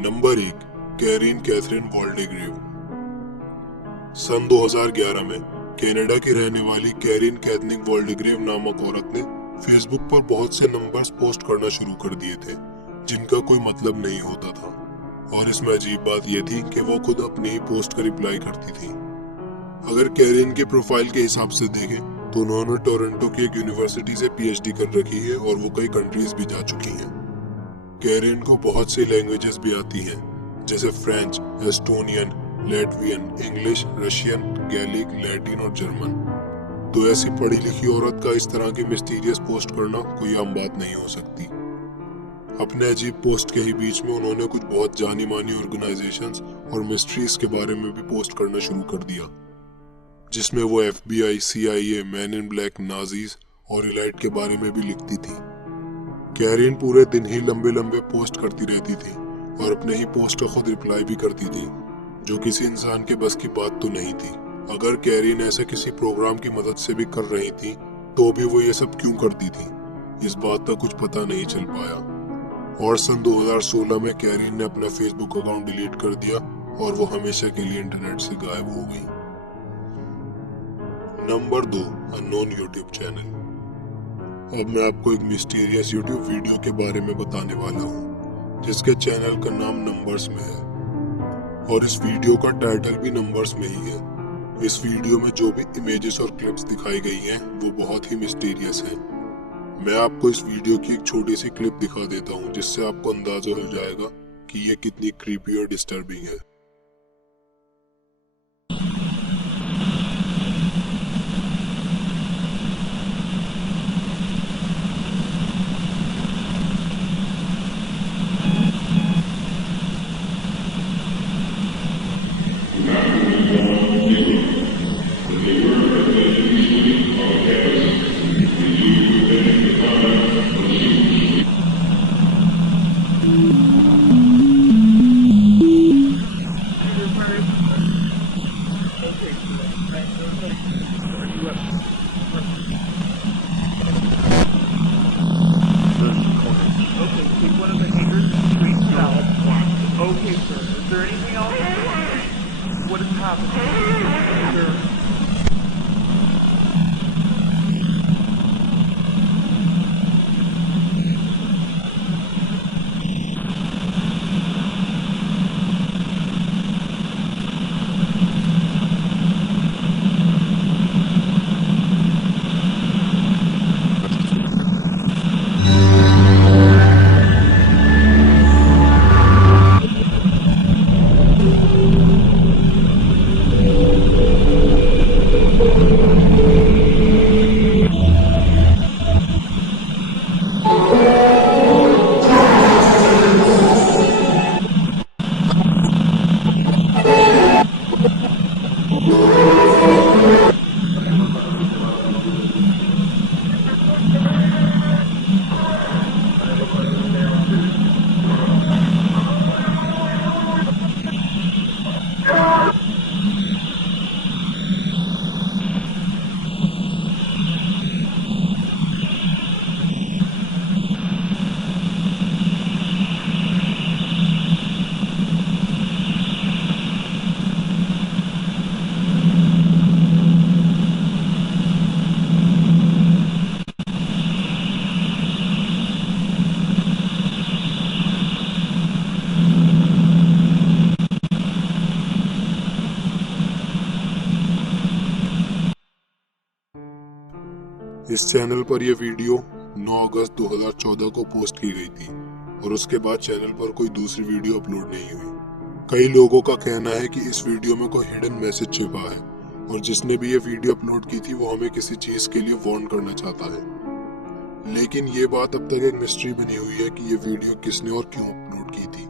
Number 1, कैरीन Catherine वॉल्डेग्रेव। सन 2011 में Canada की रहने वाली कैरीन कैथरीन वॉल्डेग्रेव नामक औरत ने फेसबुक पर बहुत से नंबर्स पोस्ट करना शुरू कर दिए थे जिनका कोई मतलब नहीं होता था। और इसमें अजीब बात यह थी कि वो खुद अपनी ही पोस्ट का रिप्लाई करती थी। अगर कैरीन के प्रोफाइल के हिसाब से देखें तो उन्होंने टोरंटो की एक यूनिवर्सिटी से पीएचडी कर रखी है और वो कई कंट्रीज भी जा चुकी हैं। कैरीन को बहुत सी लैंग्वेजेस भी आती हैं, जैसे French, Estonian, Latvian, English, Russian, Gaelic, Latin और जर्मन। तो ऐसी पढ़ी लिखी औरत का इस तरह की मिस्टीरियस पोस्ट करना कोई आम बात नहीं हो सकती। अपने अजीब पोस्ट के ही बीच में उन्होंने कुछ बहुत जानी मानी ऑर्गेनाइजेशंस और मिस्ट्रीज के बारे में भी पोस्ट करना शुरू कर दिया, जिसमें वो FBI, CIA, man in black, Nazis और इलाइट के बारे में भी लिखती थी। कैरीन पूरे दिन ही लंबे लंबे पोस्ट करती रहती थी और अपने ही पोस्ट का खुद रिप्लाई भी करती थी, जो किसी इंसान के बस की बात तो नहीं थी। अगर कैरीन ऐसे किसी प्रोग्राम की मदद से भी कर रही थी तो भी वो ये सब क्यों करती थी, इस बात का कुछ पता नहीं चल पाया। और सन 2016 में कैरीन ने अपना फेसबुक अकाउंट डिलीट कर दिया और वो हमेशा के लिए इंटरनेट से गायब हो गई। Number 2, unknown YouTube channel. अब मैं आपको एक मिस्टीरियस यूट्यूब वीडियो के बारे में बताने वाला हूँ, जिसके चैनल का नाम नंबर्स में है और इस वीडियो का टाइटल भी नंबर्स में ही है। इस वीडियो में जो भी इमेजेस और क्लिप्स दिखाई गई हैं वो बहुत ही मिस्टीरियस हैं। मैं आपको इस वीडियो की एक छोटी सी क्लिप दिखा देता हूँ, जिससे आपको अंदाजा हो जाएगा कि ये कितनी क्रीपी और डिस्टर्बिंग है। Okay, sir. Is there anything else? What is happening? Sir. इस चैनल पर यह वीडियो 9 अगस्त 2014 को पोस्ट की गई थी और उसके बाद चैनल पर कोई दूसरी वीडियो अपलोड नहीं हुई। कई लोगों का कहना है कि इस वीडियो में कोई हिडन मैसेज छिपा है और जिसने भी ये वीडियो अपलोड की थी वो हमें किसी चीज के लिए वार्न करना चाहता है। लेकिन ये बात अब तक एक मिस्ट्री बनी हुई है कि ये वीडियो किसने और क्यों अपलोड की थी।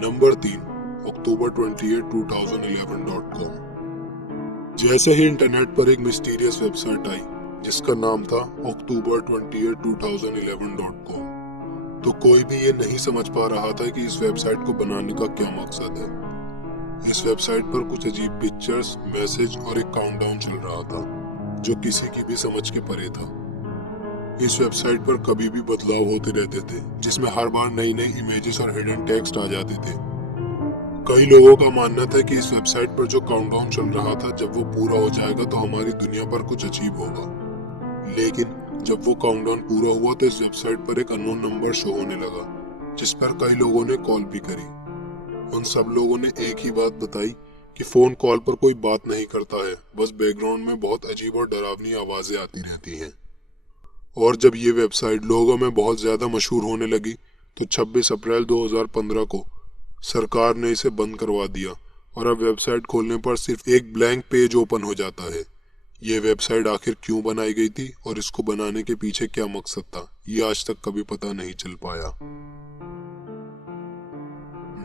नंबर 3, अक्टूबर 28, 2011.com। जैसे ही इंटरनेट पर एक मिस्टीरियस वेबसाइट आई जिसका नाम था अक्टूबर 28, 2011.com, तो कोई भी ये नहीं समझ पा रहा था कि इस वेबसाइट को बनाने का क्या मकसद है। इस वेबसाइट पर कुछ अजीब पिक्चर्स, मैसेज और एक काउंटडाउन चल रहा था जो किसी की भी समझ के परे था। इस वेबसाइट पर कभी भी बदलाव होते रहते थे, जिसमें हर बार नई नई इमेजेस और हिडन टेक्स्ट आ जाते थे। कई लोगों का मानना था कि इस वेबसाइट पर जो काउंटडाउन चल रहा था, जब वो पूरा हो जाएगा तो हमारी दुनिया पर कुछ अजीब होगा। लेकिन जब वो काउंटडाउन पूरा हुआ तो इस वेबसाइट पर एक अननोन नंबर शो होने लगा, जिस पर कई लोगों ने कॉल भी करी। उन सब लोगों ने एक ही बात बताई कि फोन कॉल पर कोई बात नहीं करता है, बस बैकग्राउंड में बहुत अजीब और डरावनी आवाजें आती रहती हैं। और जब ये वेबसाइट लोगों में बहुत ज्यादा मशहूर होने लगी तो 26 अप्रैल 2015 को सरकार ने इसे बंद करवा दिया और अब वेबसाइट खोलने पर सिर्फ एक ब्लैंक पेज ओपन हो जाता है। ये वेबसाइट आखिर क्यों बनाई गई थी और इसको बनाने के पीछे क्या मकसद था, ये आज तक कभी पता नहीं चल पाया।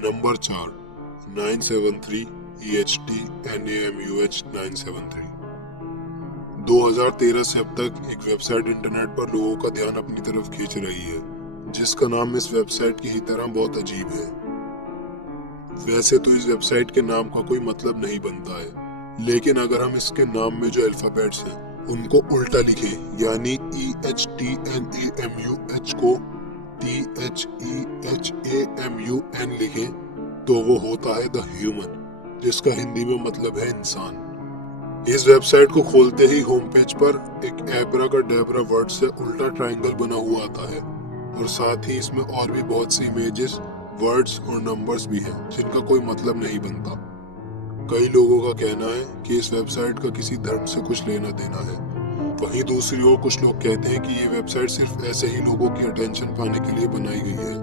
Number 4, 973 EHT NAMUH 973। 2013 से अब तक एक वेबसाइट इंटरनेट पर लोगों का ध्यान अपनी तरफ खींच रही है, जिसका नाम इस वेबसाइट की ही तरह बहुत अजीब है। वैसे तो इस वेबसाइट के नाम का कोई मतलब नहीं बनता है, लेकिन अगर हम इसके नाम में जो अल्फाबेट्स हैं उनको उल्टा लिखें, यानी EHTNAMUH को THEHAMUN लिखें, तो वो होता है द ह्यूमन, जिसका हिंदी में मतलब है इंसान। इस वेबसाइट को खोलते ही होम पेज पर एक एब्राकाडेब्रा वर्ड से उल्टा ट्रायंगल बना हुआ आता है और साथ ही इसमें और भी बहुत सी इमेजेस, वर्ड्स और नंबर्स भी हैं जिनका कोई मतलब नहीं बनता। कई लोगों का कहना है कि इस वेबसाइट का किसी धर्म से कुछ लेना देना है। वहीं दूसरी ओर कुछ लोग कहते हैं कि ये वेबसाइट सिर्फ ऐसे ही लोगों की अटेंशन पाने के लिए बनाई गई है।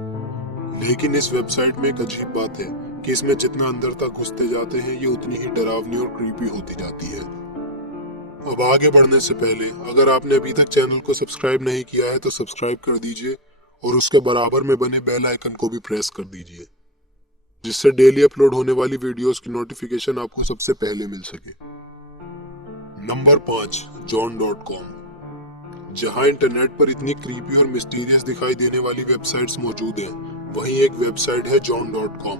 लेकिन इस वेबसाइट में एक अजीब बात है कि इसमें जितना अंदर तक घुसते जाते हैं ये उतनी ही डरावनी और क्रीपी होती जाती है। अब आगे बढ़ने से पहले अगर आपने अभी तक चैनल को सब्सक्राइब नहीं किया है तो सब्सक्राइब कर दीजिए और उसके बराबर में बने बेल आइकन को भी प्रेस कर दीजिए, जिससे डेली अपलोड होने वाली वीडियोस की नोटिफिकेशन आपको सबसे पहले मिल सके। Number 5, john.com। जहां इंटरनेट पर इतनी क्रीपी और मिस्टीरियस दिखाई देने वाली वेबसाइट्स मौजूद हैं, वहीं एक वेबसाइट है john.com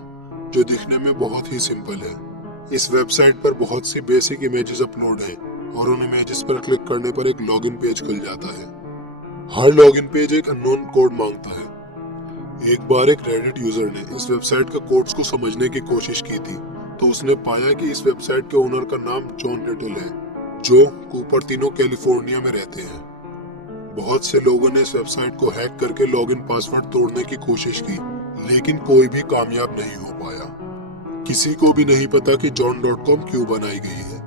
जो दिखने में बहुत ही सिंपल है। इस वेबसाइट पर बहुत सी बेसिक इमेजेस अपलोड हैं और उन इमेजेस पर क्लिक करने पर एक लॉगिन पेज खुल जाता है। हर लॉगिन पेज एक अननोन कोड मांगता है। एक बार एक रेडिट यूजर ने इस वेबसाइट के कोड्स को समझने की कोशिश की थी, तो उसने पाया कि इस वेबसाइट के ओनर का नाम जॉन लिटिल है, जो कुपर्टिनो कैलिफोर्निया में रहते हैं। बहुत से लोगों ने इस वेबसाइट को हैक करके लॉगिन पासवर्ड तोड़ने की कोशिश की, लेकिन कोई भी कामयाब नहीं हो पाया। किसी को भी नहीं पता कि john.com क्यों बनाई गई है।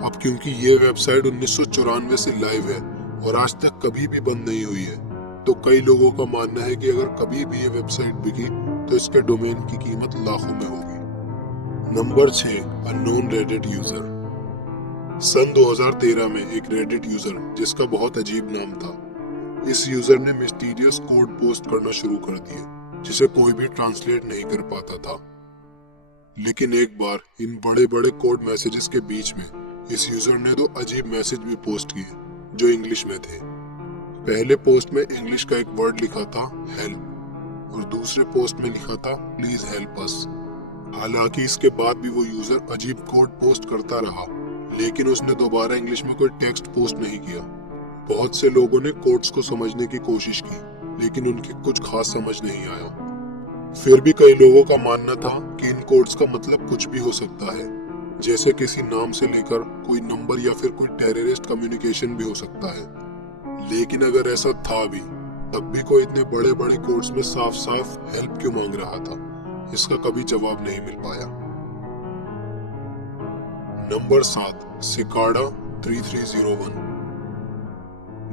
अब क्योंकि ये वेबसाइट 1994 से लाइव है और आज तक कभी भी बंद नहीं हुई है, तो कई लोगों का मानना है कि अगर कभी भी ये वेबसाइट बिकी तो इसके डोमेन की कीमत लाखों में होगी। Number 6, unknown Reddit user. सन 2013 में एक रेडिट यूजर जिसका बहुत अजीब नाम था, इस यूजर ने मिस्टीरियस कोड पोस्ट करना शुरू कर दिए जिसे कोई भी ट्रांसलेट नहीं कर पाता था। लेकिन एक बार इन बड़े बड़े कोड मैसेजेस के बीच में इस यूजर ने 2 अजीब मैसेज भी पोस्ट किए जो इंग्लिश में थे। पहले पोस्ट में इंग्लिश का एक वर्ड लिखा था हेल्प और दूसरे पोस्ट में लिखा था प्लीज हेल्प अस। हालांकि इसके बाद भी वो यूजर अजीब कोड पोस्ट करता रहा, लेकिन उसने दोबारा इंग्लिश में कोई टेक्स्ट पोस्ट नहीं किया। बहुत से लोगों ने कोड्स को समझने की कोशिश की, लेकिन उनकी कुछ खास समझ नहीं आया। फिर भी कई लोगों का मानना था कि इन कोड्स का मतलब कुछ भी हो सकता है, जैसे किसी नाम से लेकर कोई नंबर या फिर कोई टेररिस्ट कम्युनिकेशन भी हो सकता है। लेकिन अगर ऐसा था भी, तब भी कोई इतने बड़े बड़े कोड्स में साफ साफ हेल्प क्यों मांग रहा था, इसका कभी जवाब नहीं मिल पाया। Number 7, cicada 3301।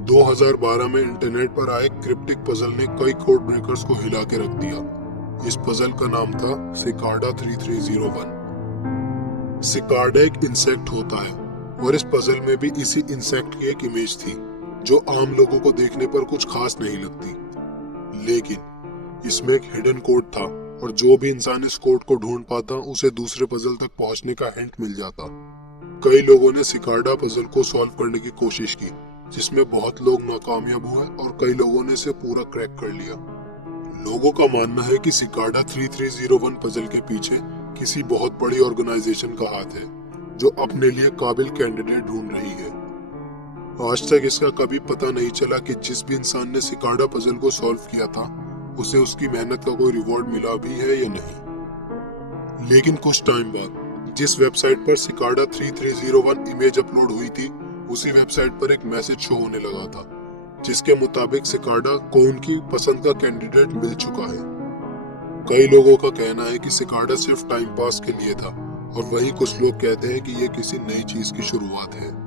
2012 में इंटरनेट पर आए क्रिप्टिक पजल ने कई कोड ब्रेकर्स को हिला के रख दिया। इस पजल का नाम था सिकाडा 3301। सिकाडा एक इंसेक्ट होता है और इस पजल में भी इसी इंसेक्ट की एक इमेज थी जो आम लोगों को देखने पर कुछ खास नहीं लगती, लेकिन इसमें एक हिडन कोड था और जो भी इंसान इस कोड को ढूंढ पाता उसे दूसरे पजल तक पहुंचने का हिंट मिल जाता। कई लोगों ने सिकाडा पजल को सॉल्व करने की कोशिश की, जिसमें बहुत लोग नाकामयाब हुए और कई लोगों ने इसे पूरा क्रैक कर लिया। लोगों का मानना है कि सिकाडा 3301 पजल के पीछे किसी बहुत बड़ी ऑर्गेनाइजेशन का हाथ है जो अपने लिए काबिल कैंडिडेट ढूंढ रही है। आज तक इसका कभी पता नहीं चला कि जिस भी इंसान ने सिकाडा पजल को सॉल्व किया था उसे उसकी मेहनत का कोई रिवॉर्ड मिला भी है या नहीं। लेकिन कुछ टाइम बाद जिस वेबसाइट पर सिकाडा 3301 इमेज अपलोड हुई थी उसी वेबसाइट पर एक मैसेज शो होने लगा था जिसके मुताबिक सिकाडा को उनकी पसंद का कैंडिडेट मिल चुका है। कई लोगों का कहना है कि सिकाडा सिर्फ टाइम पास के लिए था और वहीं कुछ लोग कहते हैं कि ये किसी नई चीज की शुरुआत है।